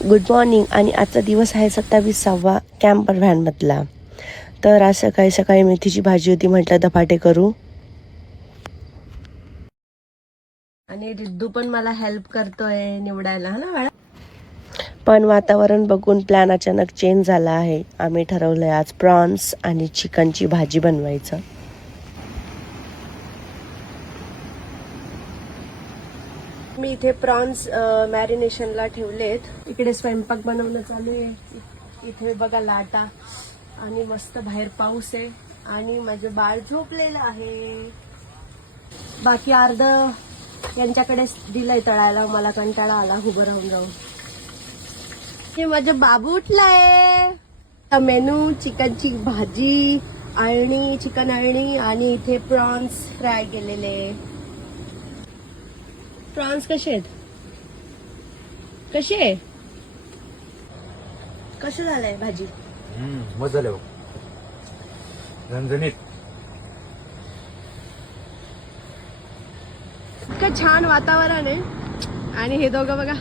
Good morning. आणि आजचा दिवस आहे 27वा कॅम्पर व्हॅनमधला. तर आज सकाळी सकाळी मेथीची भाजी होती, म्हटलं धपाटे करू. आणि रिद्धू पण मला हेल्प करतोय निवडायला, हा ना बाळा. पण वातावरण बघून प्लॅन अचानक चेंज झाला आहे. आम्ही ठरवलंय आज प्रॉन्स आणि चिकनची भाजी बनवायचं. मी इथे प्रॉन्स मॅरिनेशनला ठेवलेत. इकडे स्वयंपाक बनवणं चालू आहे. इथे बघा लाटा आणि मस्त बाहेर पाऊस आहे आणि माझे बाळ झोपलेलं आहे. बाकी अर्ध यांच्याकडे दिलंय तळायला. मला कंटाळा आला उभं राहून राहून. हे माझं बाबू उठलाय. मेनू चिकनची भाजी, अळणी, चिकन अळणी आणि इथे प्रॉन्स फ्राय केलेले. प्रॉन्स कसे आहेत? कसे आहे? कसं झालंय भाजी? मस्त झालं बघ, झणझणीत. इतकं छान वातावरण आहे. आणि हे दोघं बघा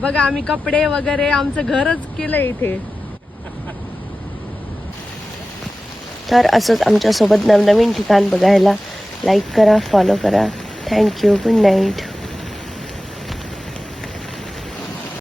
बघा, आम्ही कपडे वगैरे आमचं घरच केलंय इथे. तर असंच आमच्या सोबत नवनवीन ठिकाण बघायला लाईक करा, फॉलो करा. थँक्यू. Good night.